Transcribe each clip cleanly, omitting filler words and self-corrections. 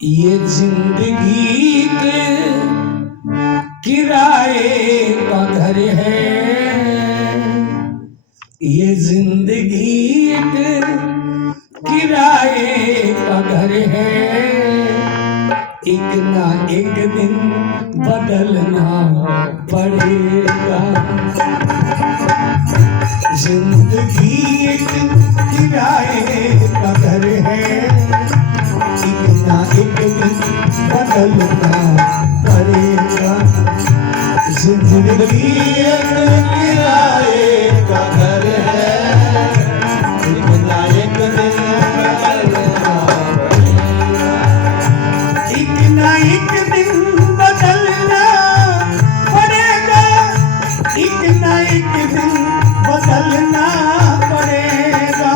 ये जिंदगी के किराए का घर है, ये जिंदगी के किराए का घर है। एक ना एक दिन बदलना पड़ेगा। जिंदगी एक किराए का घर है, एक ना एक दिन बदलना पड़ेगा। जिंदगी एक किराए का घर है, एक ना एक दिन बदलना पड़ेगा। एक ना एक दिन बदलना पड़ेगा, एक ना एक दिन बदलना पड़ेगा।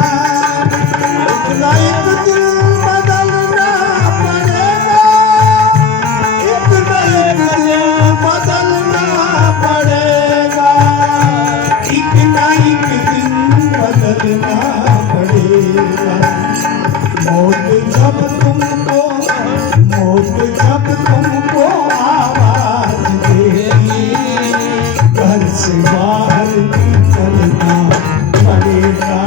एक ना एक दिन बदलना पड़ेगा, एक ना एक दिन बदलना पड़ेगा। एक ना एक दिन बदलना पड़ेगा। मौत जब तुमको आवाज देगी, घर से बाहर निकलना पड़ेगा।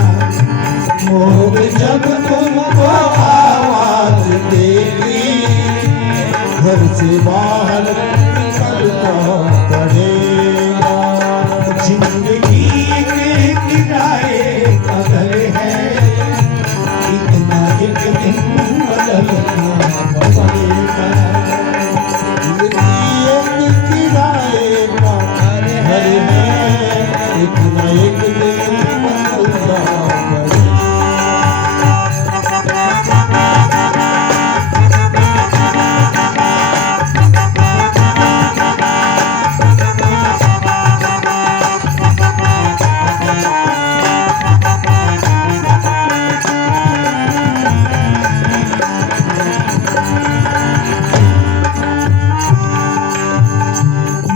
मौत जब तुमको आवाज देगी, घर से बाहर निकलना पड़ेगा। जिंदगी के किराए का घर है, एक ना एक दिन बदलना पड़ेगा। जिंदगी एक किराए का घर है, एक ना एक दिन बदलना पड़ेगा।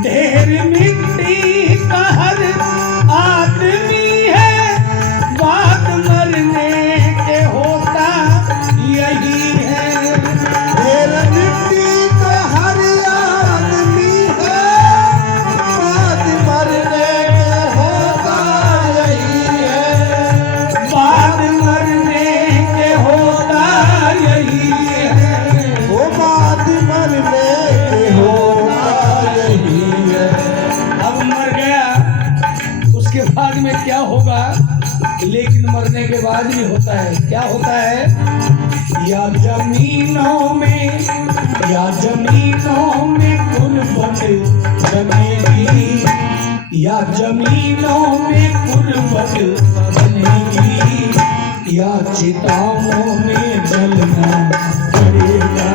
ढेर मिट्टी का हर आदमी है, बात मरने के होता यही है। ढेर मिट्टी का हर आदमी है, बात मरने के होता यही है। बात मरने के होता यही है, वो बात मरने के होता यही है। अब मर गया, उसके बाद में क्या होगा? लेकिन मरने के बाद भी होता है। क्या होता है? या जमीनों में गुर्बत बनेगी, या जमीनों में गुर्बत बनेगी, या चिताओं में जलना पड़ेगा।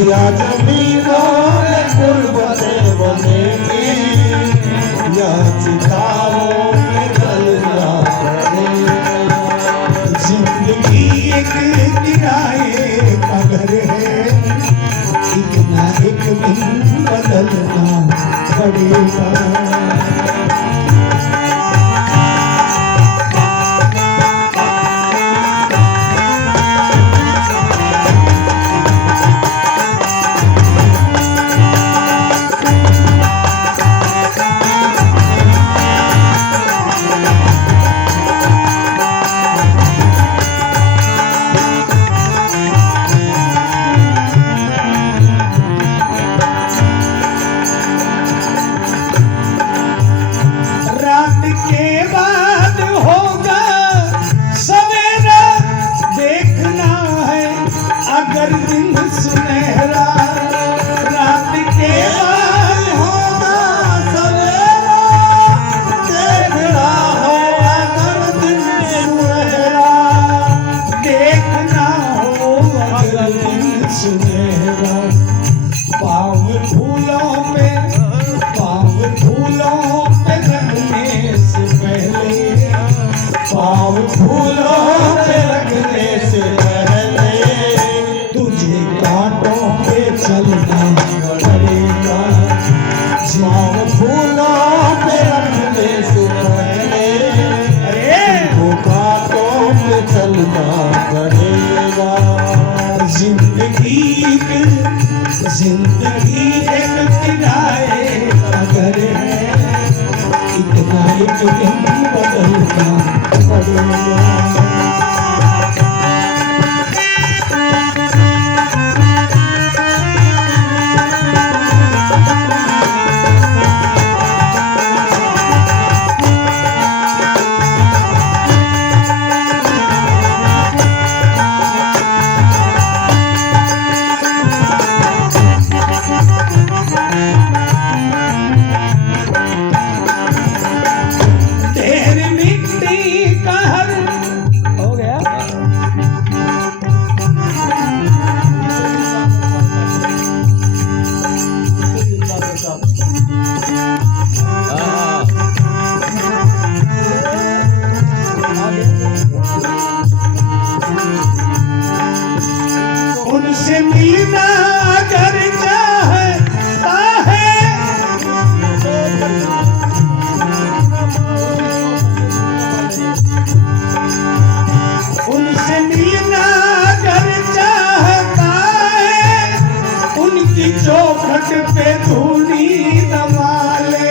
या जमीनों में गुर्बत बनेगी, या चिताओं में जलना पड़ेगा। जिंदगी एक किराए का घर है, एक ना एक दिन बदलना पड़ेगा। रात के बाद होगा सवेरा, देखना है अगर दिन सुनहरा। रात के बाद होगा सवेरा, देखना है अगर दिन सुनहरा। देखना हो अगर दिन सुनहरा। पाँव फूलों पे रखने से पहले, पाँव फूलों पे रखने से पहले, तुझे कांटों पे चलना पड़ेगा। पाँव फूलों पे रखने से पहले, तुमको कांटों पे चलना पड़ेगा। जिंदगी जिंदगी एक किराए का घर है, इतना एक दिन बदलना पड़ेगा। उनसे मिलना अगर चाहता है, उनसे मिलना अगर चाहता है, उनकी चौखट पे धूली दबा ले।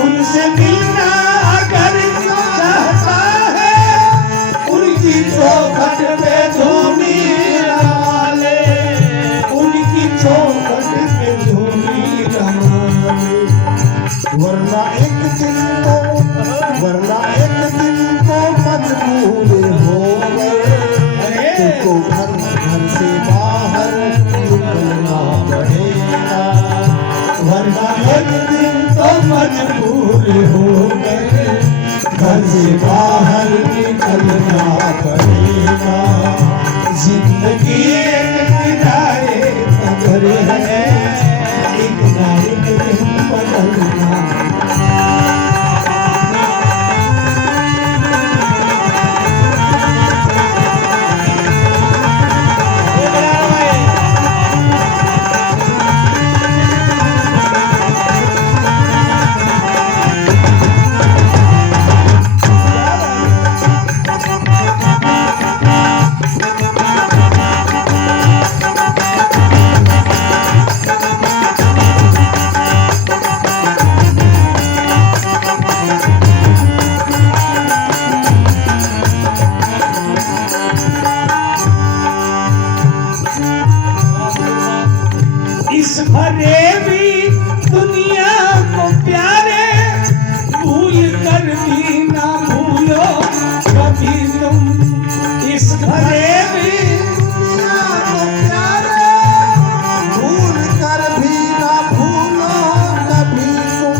उनसे मिलना अगर चाहता है, उनकी चौखट पे धूली वरना एक दिन को मजबूर हो गए, तुमको घर से बाहर निकलना पड़ेगा। वरना एक दिन तो मजबूर हो गए, घर से बाहर निकलना पड़ेगा। जिंदगी एक किराए का घर है, एक ना एक दिन बदलना। इस भरे भी दुनिया को प्यारे, भूल कर भी ना भूलो कभी तुम। इस भरे भी दुनिया को प्यारे, भूल कर भी ना भूलो कभी तुम।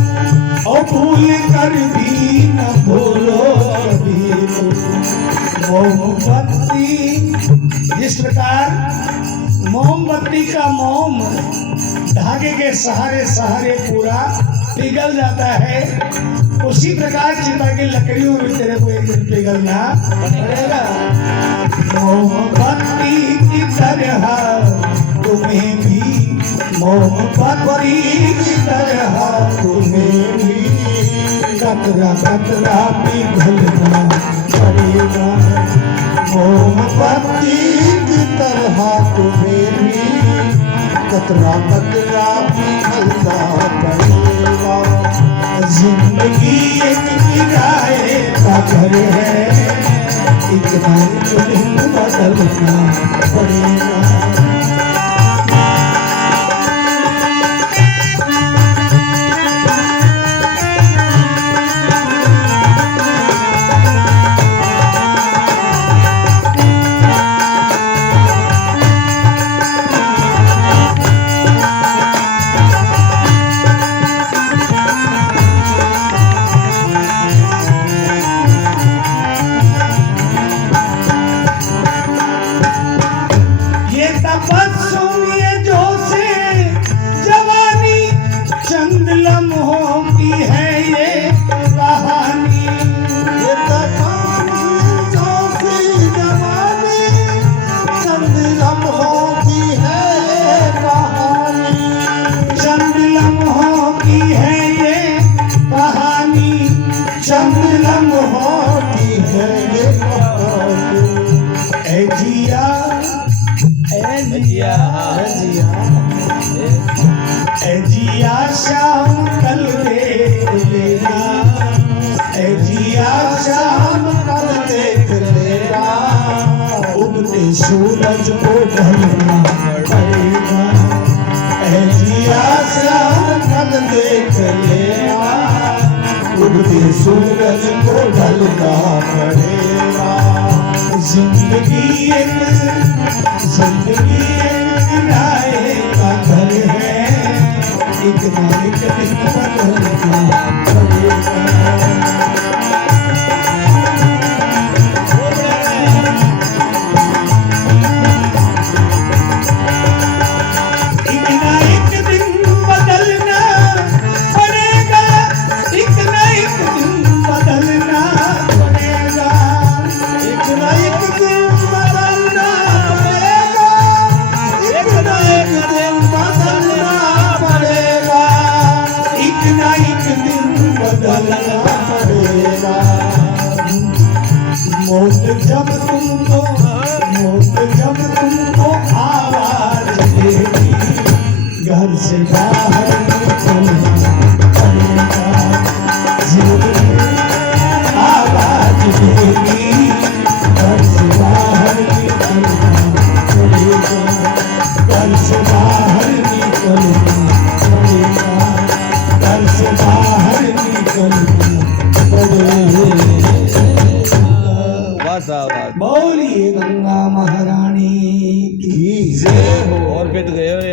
और भूल कर भी ना भूलो कभी तुम। मोमबत्ती, जिस प्रकार मोमबत्ती का मोम धागे के सहारे सहारे पूरा पिघल जाता है, उसी प्रकार चिता की लकड़ियों में तेरे को एक दिन पिघलना पड़ेगा। मोमबत्ती की तरह तुम्हें भी, मोमबत्ती की तरह तुम्हें भी कतरा कतरा पिघलना पड़ेगा। मोमबत्ती की तरह तुम्हें भी कतरा कतरा पिघलना पड़ेगा। जिंदगी एक किराए का घर है, एक ना एक दिन बदलना पड़ेगा। जिया जिया शाम कल देख लेना जिया शाम कल देख लेना उगते सूरज को ढलना पड़ेगा जिया शाम कल देख लेना उगते सूरज को ढलना पड़ेगा जिंदगी एक किराए का घर है एक ना एक दिन बदलना पड़ेगा जब तुमको आवाज देगी घर से बाहर निकलना पड़ेगा आवाज देगी घर से बाहर निकलना पड़ेगा घर से बाहर निकलना पड़ेगा घर से बाहर निकलना पड़ेगा वाह बोलिए गंगा महारानी की जय हो। और फिर गए